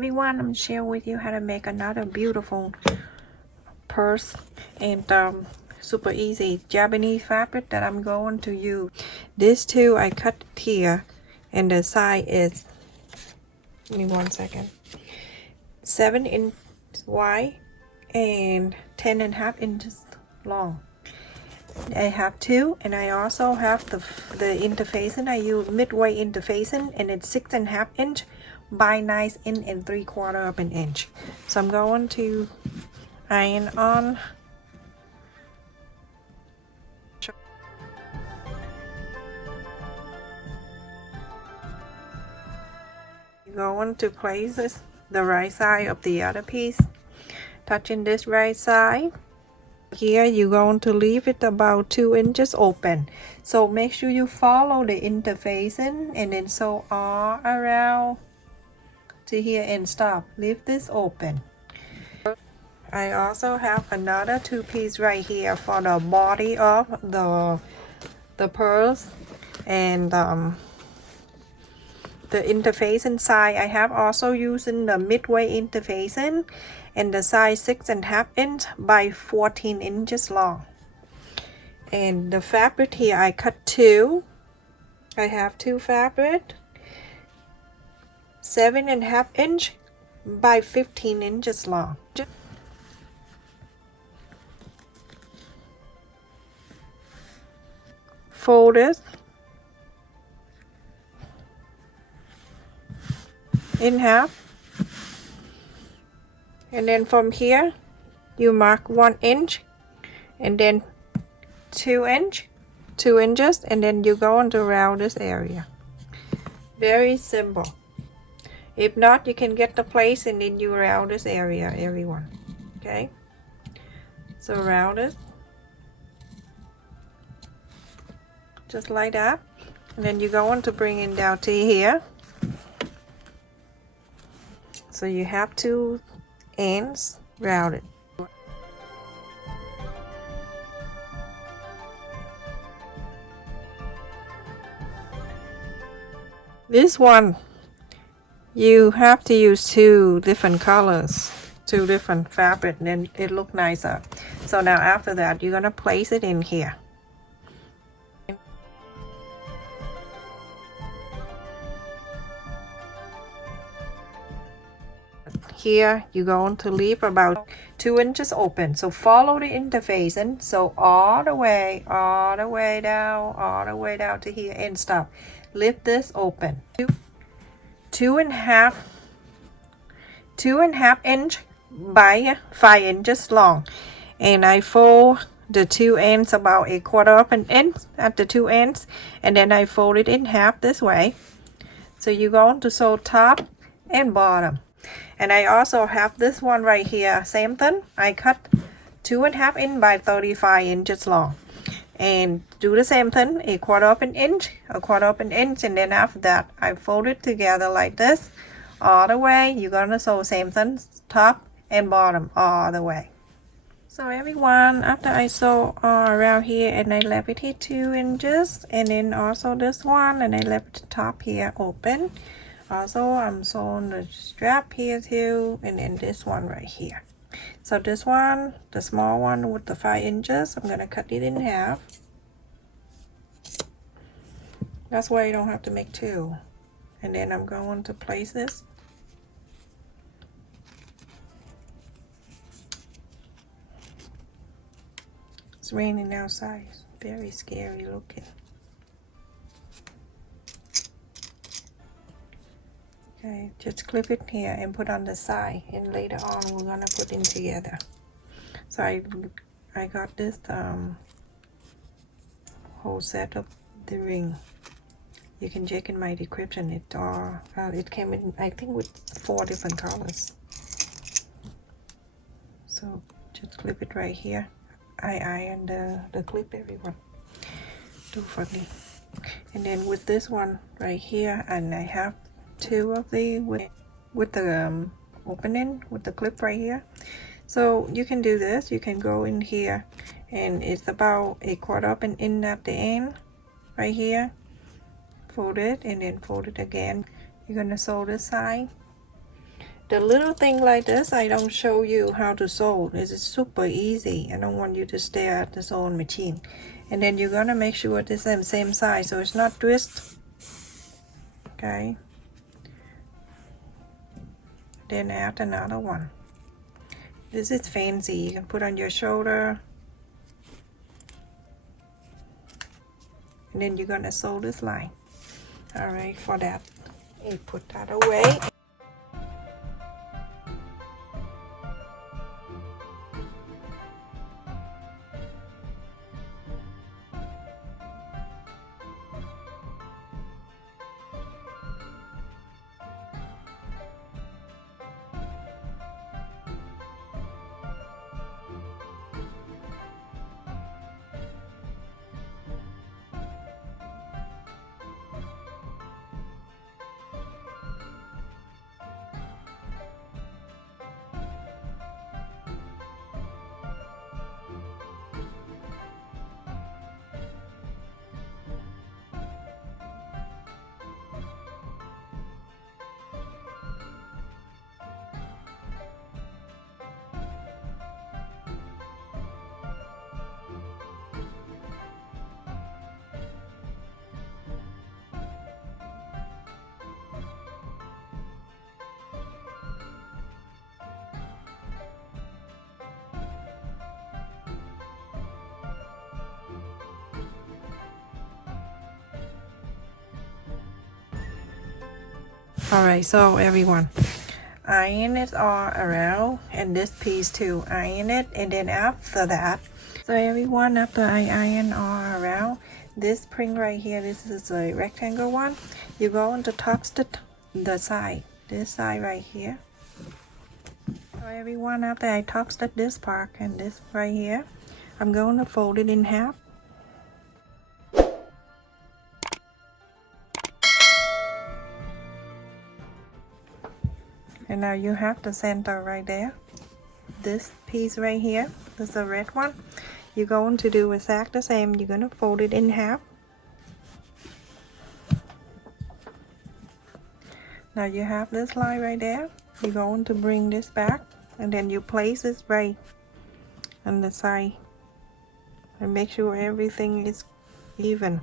everyone, I'm share with you how to make another beautiful purse and super easy Japanese fabric that I'm going to use. This two I cut here and the size is, give me 1 second, 7 inches wide and 10.5 inches long. I have two, and I also have the interfacing. I use midway interfacing, and it's 6.5 inch by 9 and 3/4 of an inch. So I'm going to iron on. You're going to place this, the right side of the other piece, touching this right side. Here you're going to leave it about 2 inches open, so make sure you follow the interfacing and then sew all around to here and stop. Leave this open. I also have another 2 piece right here for the body of the purse, and the interfacing side I have also using the midway interfacing and the size 6.5 inch by 14 inches long. And the fabric here I cut 2. I have 2 fabric, 7.5 inch by 15 inches long. Fold it in half, and then from here you mark 1 inch and then 2 inches, and then you go on to round this area. Very simple. If not, you can get the place and then you round this area, everyone. Okay, so round it just like that, and then you go on to bring it down to here. So you have 2 ends rounded. This one you have to use 2 different colors, 2 different fabric, and then it look nicer. So now after that you're gonna place it in here. Here you're going to leave about 2 inches open, so follow the interfacing, so all the way down to here and stop. Lift this open. 2.5 inch by 5 inches long, and I fold the 2 ends about 1/4 of an inch at the 2 ends, and then I fold it in half this way. So you're going to sew top and bottom. And I also have this one right here, same thing. I cut 2.5 inch by 35 inches long, and do the same thing, 1/4 of an inch, 1/4 of an inch, and then after that I fold it together like this all the way. You're gonna sew same thing, top and bottom all the way. So everyone, after I sew all around here, and I left it here 2 inches, and then also this one, and I left the top here open. Also, I'm sewing the strap here too, and then this one right here. So this one, the small one with the 5 inches, I'm gonna cut it in half. That's why you don't have to make 2. And then I'm going to place this. It's raining outside. It's very scary looking. Okay, just clip it here and put on the side, and later on we're gonna put in together. So I got this whole set of the ring. You can check in my description. It came in, I think, with 4 different colors. So just clip it right here. I iron the clip, everyone. Do for me. And then with this one right here, and I have 2 of the with the opening with the clip right here. So you can do this. You can go in here, and it's about 1/4 of an inch at the end right here. Fold it and then fold it again. You're gonna sew this side, The little thing like this, I don't show you how to sew. This is super easy. I don't want you to stare at the sewing machine. And then you're gonna make sure it's the same size so it's not twist. Okay. Then add another one. This is fancy. You can put on your shoulder. And then you're gonna sew this line. Alright, for that, you put that away. Alright, so everyone, iron it all around, and this piece too, iron it, and then after that, so everyone, after I iron all around, this print right here, this is a rectangle one, you go on the top the side, this side right here. So everyone, after I top stitch this part and this right here, I'm going to fold it in half. And now you have the center right there. This piece right here, this is the red one. You're going to do exactly the same. You're going to fold it in half. Now you have this line right there. You're going to bring this back, and then you place this right on the side. And make sure everything is even.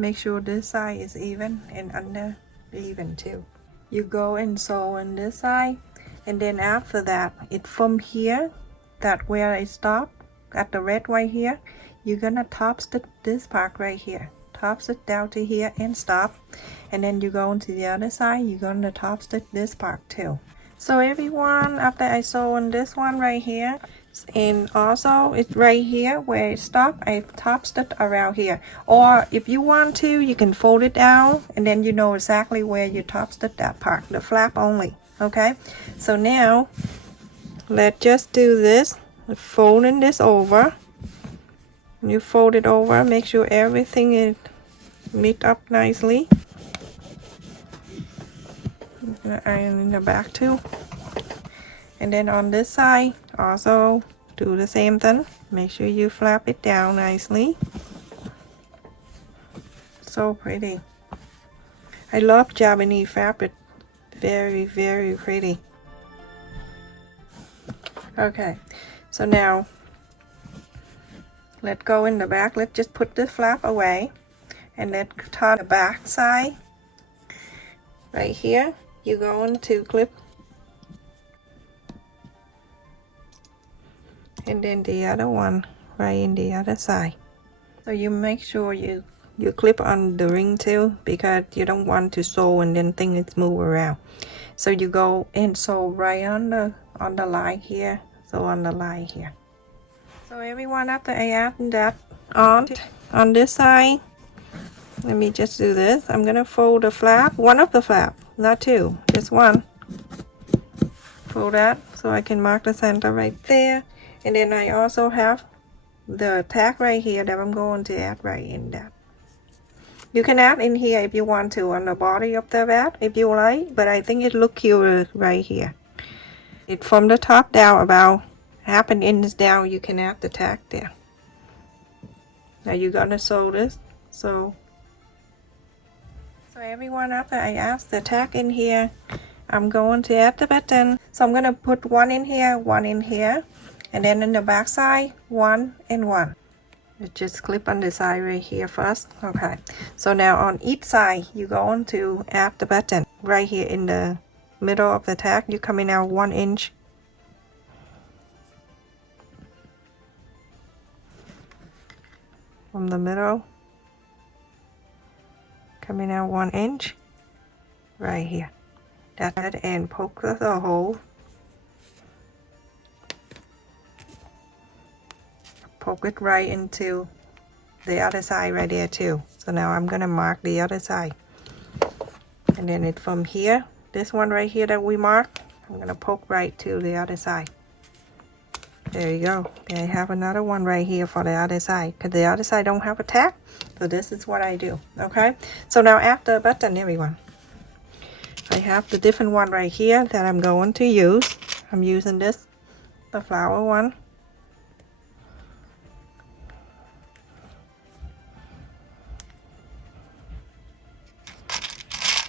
Make sure this side is even and under even too. You go and sew on this side, and then after that, it from here, that where I stopped at the red right here, you're gonna top stitch this part right here. Top stitch down to here and stop, and then you go into the other side, you're gonna top stitch this part too. So everyone, after I sew on this one right here, and also it's right here where it stopped, I top stitch around here, or if you want to, you can fold it down and then you know exactly where you top stitch that part, the flap only. Okay, so now let's just do this, folding this over. You fold it over, make sure everything is meet up nicely. Iron in the back too, and then on this side also do the same thing. Make sure you flap it down nicely. So pretty. I love Japanese fabric. Very, very pretty. Okay, so now let's go in the back. Let's just put the flap away, and let's turn the back side right here. You're going to clip, and then the other one right in the other side. So you make sure you clip on the ring too, because you don't want to sew and then things move around. So you go and sew right on the line here. So on the line here. So everyone, after I add that on this side, let me just do this. I'm gonna fold the flap, one of the flap, not two, just one. Fold that so I can mark the center right there. And then I also have the tag right here that I'm going to add right in that. You can add in here if you want to on the body of the bat if you like, but I think it look cute right here. It from the top down about half an inch down, you can add the tag there. Now you're gonna sew this. So So everyone, after I add the tag in here, I'm going to add the button. So I'm going to put one in here, and then in the back side, one and one. It just clip on the side right here first. Okay, so now on each side, you're going to add the button. Right here in the middle of the tag, you're coming out 1 inch. From the middle, coming out 1 inch. Right here. That's it, and poke the hole. Poke it right into the other side right there too. So now I'm gonna mark the other side, and then it from here, this one right here that we marked, I'm gonna poke right to the other side. There you go. I have another one right here for the other side, because the other side don't have a tag. So this is what I do. Okay, so now after the button, everyone, I have the different one right here that I'm going to use. I'm using this, the flower one.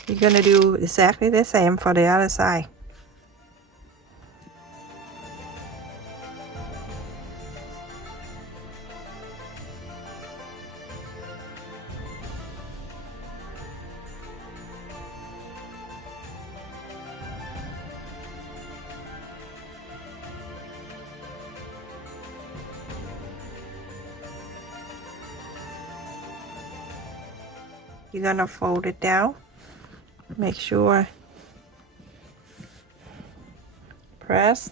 You're gonna do exactly the same for the other side. You're gonna fold it down. Make sure press.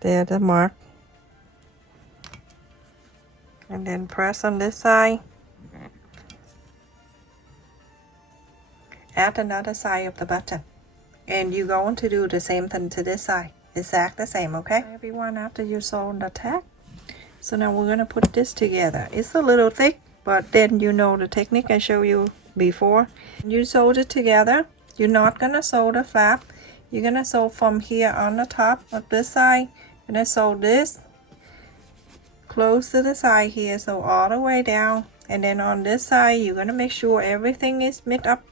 There's the mark. And then press on this side. Add another side of the button. And you're going to do the same thing to this side. Exactly the same, okay? Everyone, after you sew the tag. So now we're gonna put this together. It's a little thick, but then you know the technique I showed you before. You sew it together. You're not gonna sew the flap. You're gonna sew from here on the top of this side. And then sew this close to the side here, so all the way down. And then on this side, you're gonna make sure everything is mixed up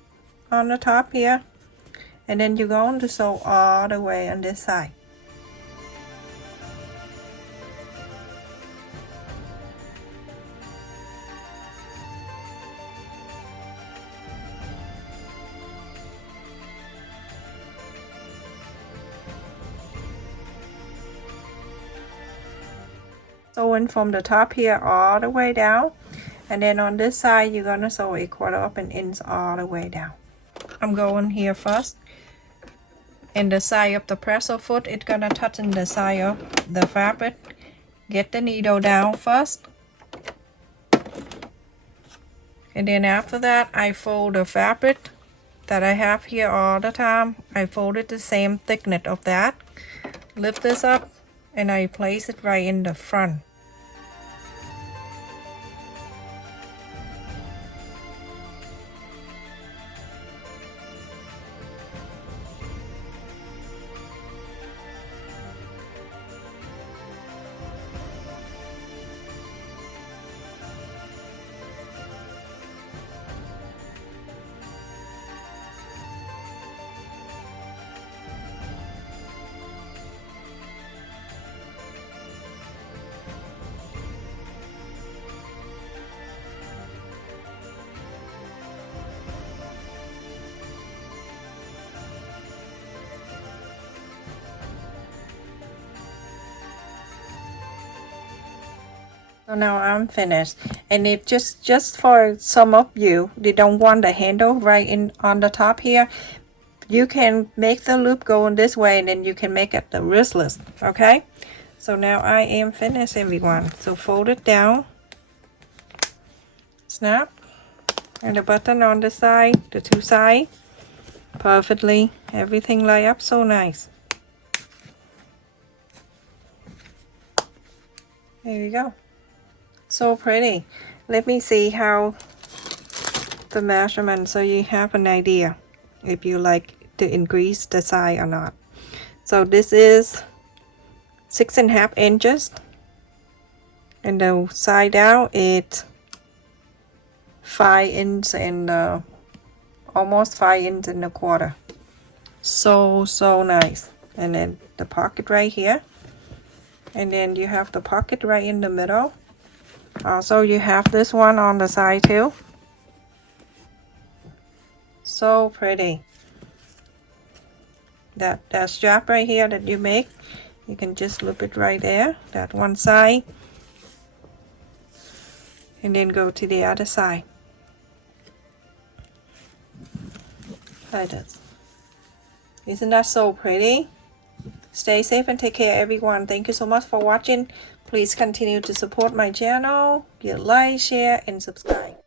on the top here. And then you're going to sew all the way on this side. Sewing from the top here all the way down, and then on this side you're gonna sew 1/4 of an inch all the way down. I'm going here first, and the side of the presser foot, it's gonna touch in the side of the fabric. Get the needle down first, and then after that I fold the fabric that I have here all the time. I fold it the same thickness of that. Lift this up and I place it right in the front. So now I'm finished, and it just for some of you, they don't want the handle right in on the top here. You can make the loop going this way, and then you can make it the wristless. Okay, so now I am finished, everyone. So fold it down, snap, and the button on the side, the two sides, perfectly. Everything line up so nice. There you go. So pretty. Let me see how the measurement, so you have an idea if you like to increase the size or not. So this is 6.5 inches, and the side down it's 5 inches and almost 5 inches and a quarter. So nice. And then the pocket right here, and then you have the pocket right in the middle. Also you have this one on the side too. So pretty. That strap right here that you make, you can just loop it right there, that one side, and then go to the other side like this. Isn't that so pretty? Stay safe and take care, everyone. Thank you so much for watching. Please continue to support my channel. Give a like, share, and subscribe.